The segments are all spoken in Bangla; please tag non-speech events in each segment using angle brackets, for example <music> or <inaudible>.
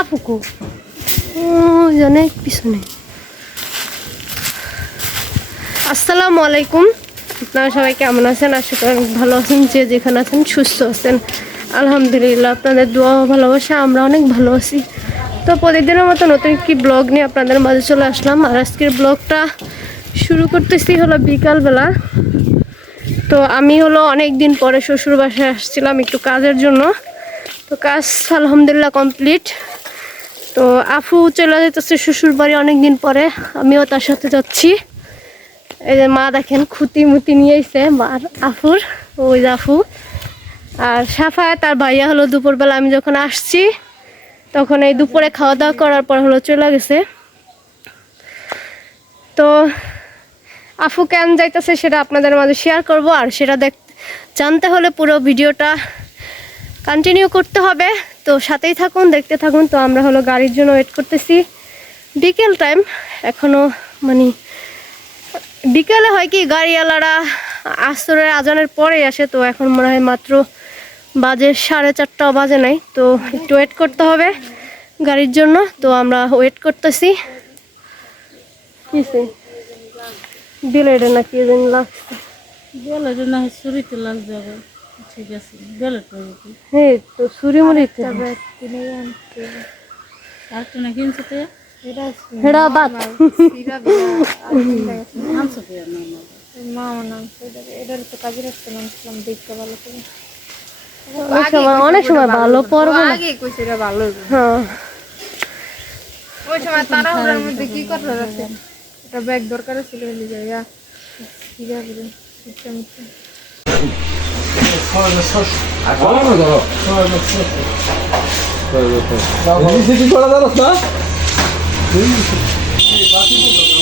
আপুকু? অনেক পিছনে। আসসালামু আলাইকুম। আপনারা সবাই কেমন আছেন? আশা করি ভালো আছেন, যে যেখানে আছেন সুস্থ আছেন। আলহামদুলিল্লাহ, আপনাদের দোয়া ভালোবাসা, আমরা অনেক ভালো আছি। তো প্রতিদিনের মতো নতুন একটি ব্লগ নিয়ে আপনাদের মাঝে চলে আসলাম। আর আজকের ব্লগটা শুরু করতেছি হলো বিকালবেলা। তো আমি হলো অনেক দিন পরে শ্বশুর বাসায় আসছিলাম একটু কাজের জন্য। তো কাজ আলহামদুলিল্লাহ কমপ্লিট। তো আফু চলে যেতেছে শ্বশুর বাড়ি অনেকদিন পরে, আমিও তার সাথে যাচ্ছি। এই যে মা দেখেন খুঁতি মুতি নিয়ে এসে মার আফুর, ওই যে আফু। আর সাফায় তার ভাইয়া হলো দুপুরবেলা, আমি যখন আসছি, তখন এই দুপুরে খাওয়া দাওয়া করার পর হলো চলে গেছে। তো আফু কেন যাইতেছে সেটা আপনাদের মাঝে শেয়ার করব, আর সেটা দেখ, জানতে হলে পুরো ভিডিওটা কন্টিনিউ করতে হবে। তো সাথেই থাকুন, দেখতে থাকুন। তো আমরা হলো গাড়ির জন্য ওয়েট করতেছি। বিকেল টাইম এখনও মানে বিকেলে হয় কি গাড়িওয়ালারা আসরের আজানের পরে আসে তো এখন মনে হয় মাত্র বাজে সাড়ে চারটাও বাজে নাই তো একটু ওয়েট করতে হবে গাড়ির জন্য তো আমরা ওয়েট করতেছি। না কি জানি লাগছে। বেলাটা না হয় শরীরতে আবার ঠিক আছে বেলাটা হ্যাঁ তো সুরিমুড়ি আরেকটা না কিনছে তো? হেডা তো আর না অনেক সময় অনেক সময় ভালো পড়ব ভালো কি করা যাচ্ছে এটা ব্যাগ দরকার ছিল হলে যাই ইয়া কি যাবে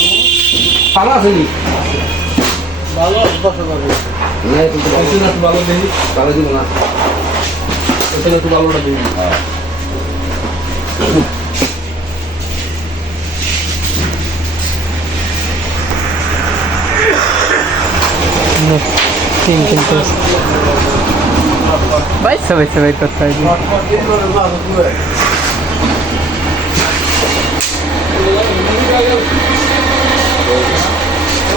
রে ইচ্ছা মতো বাইসা বাইসা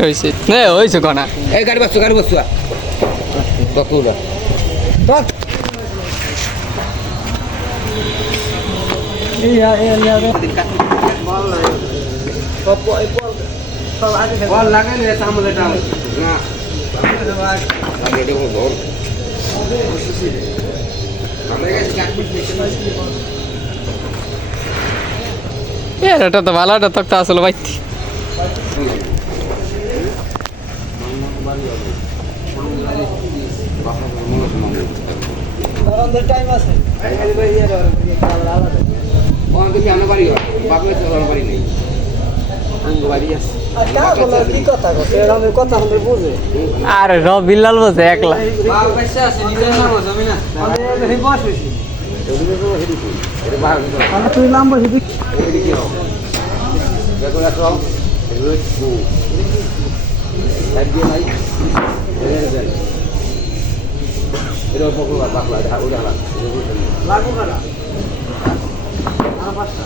হয়েছে না হয়েছে কনা এই গাড়ি বসছো গাড়ি বসছো বসুরা বল লাগে না কাটপিট এটা তো ভালো এটা তক্তা আসলে বাইতি তুমি আনা বাড়ি নেই বাড়ি আছে আরে র বিল্লাল বসে একলা। তুই নাম বসে তুই কি হবে দেখো দেখো এগুলো বউ এক দিয়ে নাই এটা পকড়া পাকলা ওটা লাগু না দেখি দেখি পড়লি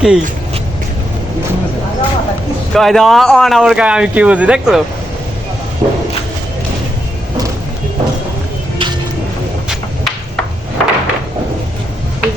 কি? কয় দাও অন কাজ আমি কি বুঝি? দেখল?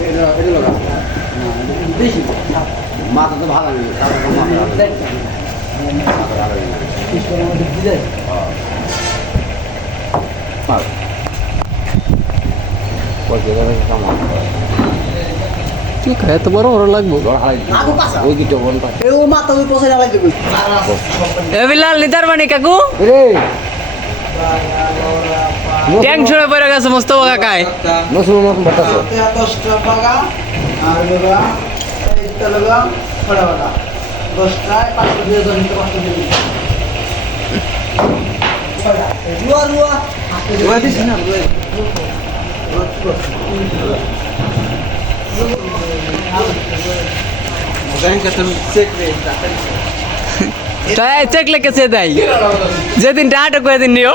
এটা এটা লাগা বেশি মাথা তো ভালো নেই মাথা তো ভালো নেই পয়সা দেবে সামান কি খায় এত বড় বড় লাগবো এ বিল্লাল নিতার মানে কাকু? রে। ছড়ে পড়ে গেছে মোস্তফা কাকায় <laughs> তাই চেক লেগে সে দেয়। যেদিন টাটা করে দিন নিও।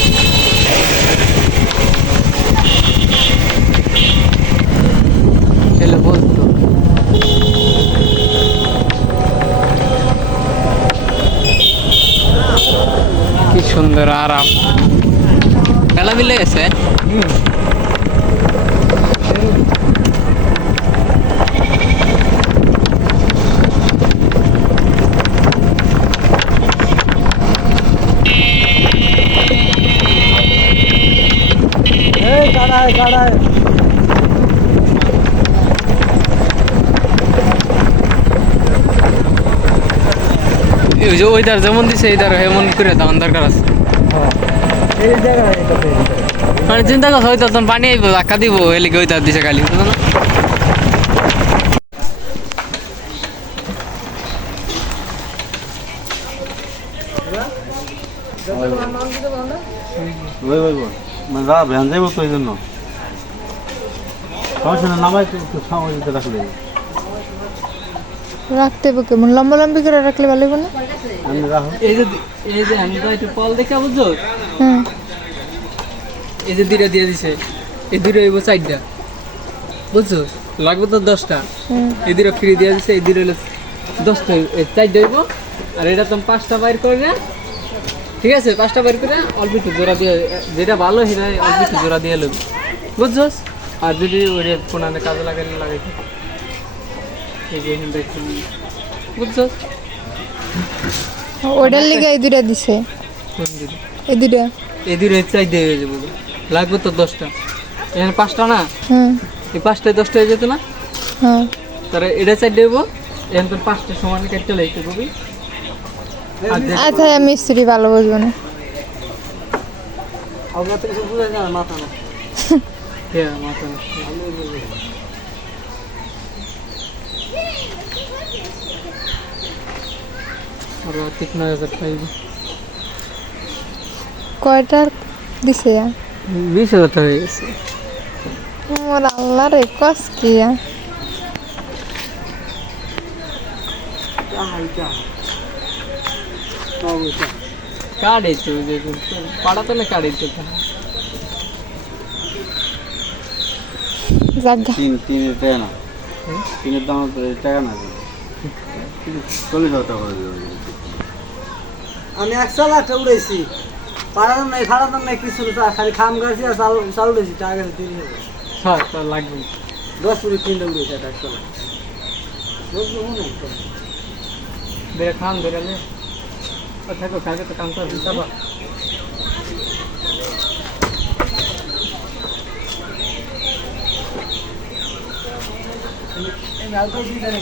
সুন্দর আরাম। খেলা মিলে গেছে? ওইদার যেমন দিছে, এইদার এমন করে তখন দরকার আছে। মানে চিন্তা করছ হয়তো তখন পানি আইব, ধাক্কা দিব এলিগে ওইদার দিছে খালি, বুঝলো না? মানে নামাই তো সময় রাখলে। রাখতে হবে কেমন? লম্বা লম্বি করে রাখলে ভালো হবে না? আমি রাখো এই যে এই যে আমি তো একটু কল দেখা বুঝছ? হ্যাঁ। এই যে দুইটা দিয়ে দিছে। এই দুটো হইব চারটা। বুঝছ? লাগবে তো দশটা। এই দুটো ফ্রি দিয়ে দিছে এই দুটো হলো দশটা হইব- এই চারটা হইব। আর এটা তুমি পাঁচটা বাইর করে ঠিক আছে? পাঁচটা বাইর করে অল্প একটু জোড়া দিয়ে যেটা ভালো সেটা অল্প একটু জোড়া দিয়ে লোক বুঝছ? আর যদি ওইটা কোনানে কাজে লাগালে লাগাইতে বুঝছ? ওটার লিগে এই দুটা দিছে। এই দুটা এই দুটো চাই দিয়ে হয়ে যাব লাগবে তো দশটা। এখানে পাঁচটা না? এই পাঁচটায় দশটা হয়ে যেত না? হ্যাঁ। তারা এটা চাই দেবো। এখানে তোর পাঁচটা সমান কেটে লাইতে কবি আচ্ছা মিস্ত্রি ভালো বুঝব না। কিছু না মাথা না। <laughs> হ্যাঁ মাথা নষ্ট। আর তিন হাজার পাইবে কয়টার দিছে বিশ হাজার টাকা হয়ে গেছে মোর আল্লাহ রে কস কি কার্ড এই তো যে পাড়াতে না কার্ড এই তো জাগা তিন তিনের টাকা না তিনের আমি একশো লাখ টাকা উড়েছি। পাড়ানো নাই ফাড়ানো নাই কিছু খালি খাম গাছি আর চাল চাল উড়েছি টাকা গেছে তিন হাজার তার লাগবে। দশ কুড়ি তিনটা উড়েছে এটা একশো লাখ। বেড়ে খান বেড়ালে থাকো কালকে তো কাম করবি যাবা। আমি আলতো চিন্তা নেই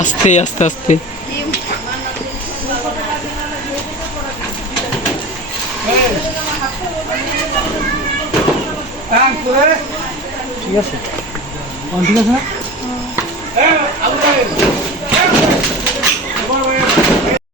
আস্তে আস্তে আস্তে। ঠিক আছে। ঠিক আছে না?